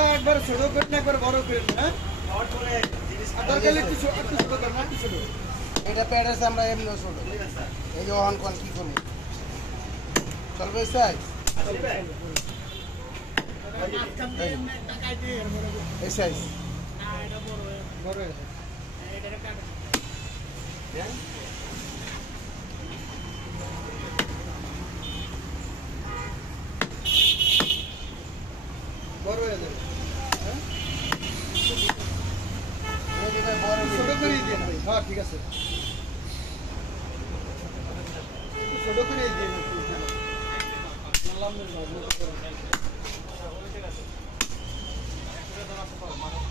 আমরা একবার ছোট করে না একবার বড় করে হ্যাঁ শর্ট করে জিনিস দরকার একটু ছোট করে না একটু ছোট এটা প্যাডেস আমরা এমনি ছোট এই যে অন কোন কি করব চলবে স্যার চলবে এই সাইজ না এটা বড় আছে এটা কাট হ্যাঁ বড় হয়ে যাবে হ্যাঁ এই ভাই বড় ছোট করে দিয়ে ভাই হ্যাঁ ঠিক আছে ছোট করে দিয়ে বললাম না মোটো করে ঠিক আছে একটা দানা পাবো মানুষ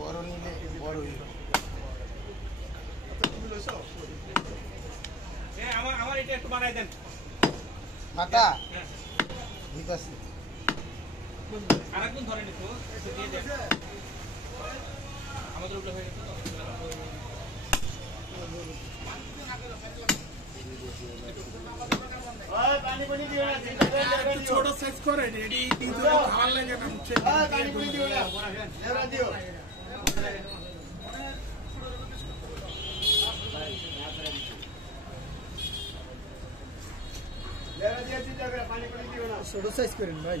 বড় নিলে বড় হইল আমার এটা একটু বানাই দেন মাথা দিতাছি আরেকদিন ধরেন একটু দিয়ে দেন আমাদের উপরে হয়ে গেছে তো ছোট সাইজ করে রেডি কিন্তু ভালো লাগে না হচ্ছে পানি পুরি দিও না লেরা দিও লেরা দিয়ে দিতে হবে পানি পুরি দিও না ছোট সাইজ করেন ভাই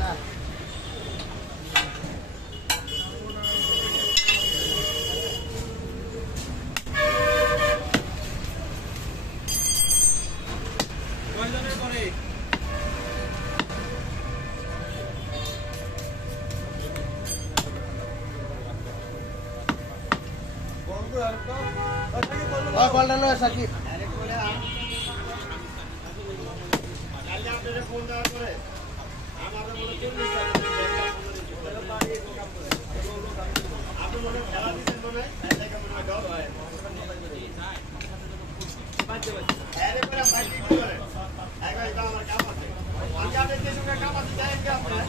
না কয়জনের পরে গরম করে আরেকটা সাকিব বললো বলটা লয় সাকিব আরেক বলে কালকে আপনাদের ফোন দেওয়ার পরে আমাদের বলে 40 টাকা আপনি মনে খেলা দিচ্ছেন মনে হয় মনে হয় ডর হয় আরে পরে বাইক কি করে একবার এটা আমার কাম আছে আমি আপনাদের যে সঙ্গে কাম আছে যাই কি আপনার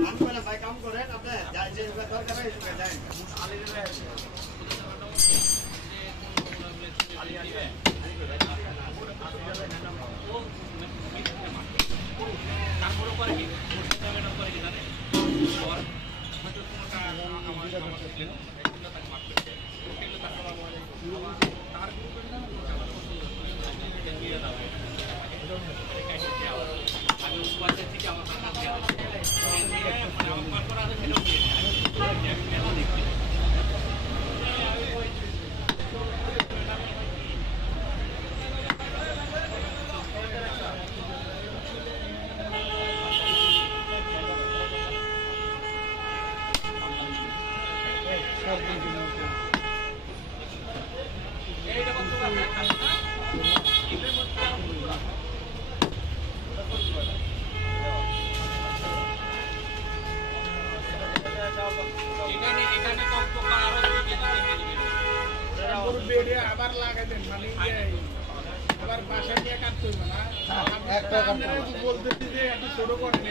আমি বলে ভাই কাম করেন আপনি যাই যে দরকার হয় সঙ্গে যাই তারপরে করে কি করে কি জানেন হয়তো কোনটা আমার ছিল এগুলো তাকে মাফ করছে এগুলো তাকে তার গ্রুপের নাম দিয়ে দাও আমি উপবাসের থেকে আমার কাছে আমার করা আছে সেটাও দিয়ে দেখছি এইটা কত আছে এর মধ্যে এখানে কত আরো পুরো বেডে আবার লাগাই দেন মানে আবার বাসা নিয়ে কাটতে হবে না একটা আপনারা বলতেছি যে এত ছোট করেন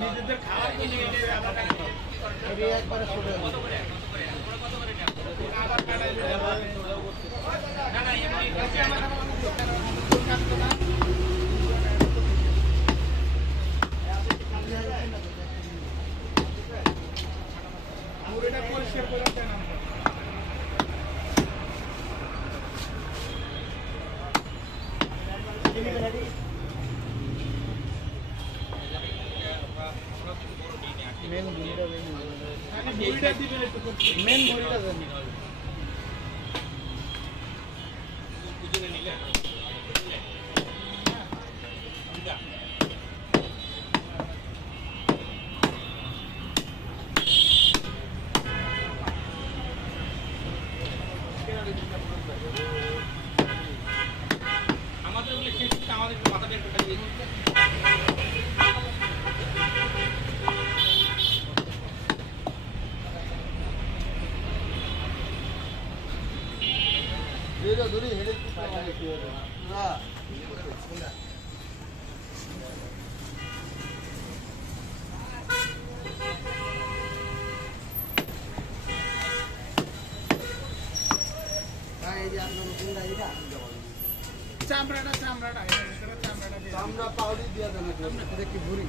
নিজেদের খাওয়ার জন্য আবার একবারে ছোট আবার কাটাই দেবেন না না এমনি কাটতো না পুরোটা পরিষ্কার করে দেন মেন বুড়িটা বুড়িটা দিবেন একটু মেন বুড়িটা দেন বুঝে নিলে আমাদের হ্যাঁ এই যে আপনার কোনটা এটা চামড়াটা চামড়াটা এটার ভিতরে চামড়াটা দিয়ে আমরা পাউডি দিয়ে দেন এটা কি ভুরি